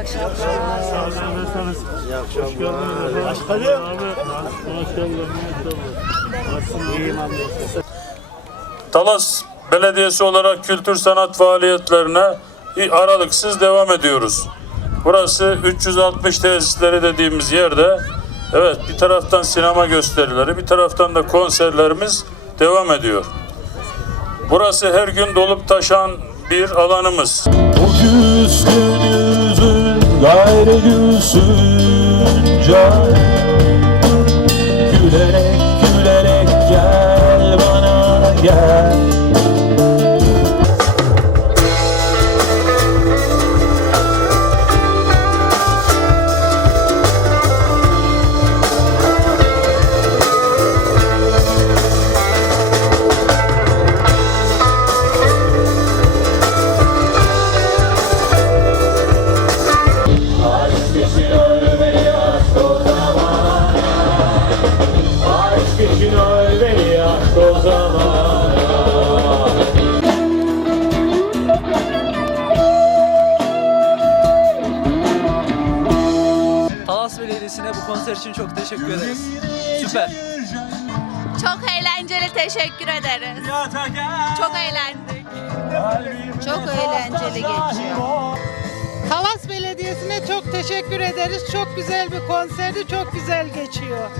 akşamlar. Nasılsınız? Hoş geldiniz. Başkanım. Talas Belediyesi olarak kültür sanat faaliyetlerine aralıksız devam ediyoruz. Burası 360 tesisleri dediğimiz yerde evet bir taraftan sinema gösterileri bir taraftan da konserlerimiz devam ediyor. Burası her gün dolup taşan bir alanımız. O küskün gayrı gülsünce Gülerek gülerek gel bana gel Talas Belediyesi'ne bu konser için çok teşekkür ederiz. Süper. Çok eğlenceli teşekkür ederiz. Çok eğlendik. Çok eğlenceli geçiyor. Belediyesi'ne çok teşekkür ederiz. Çok güzel bir konserdi, çok güzel geçiyor.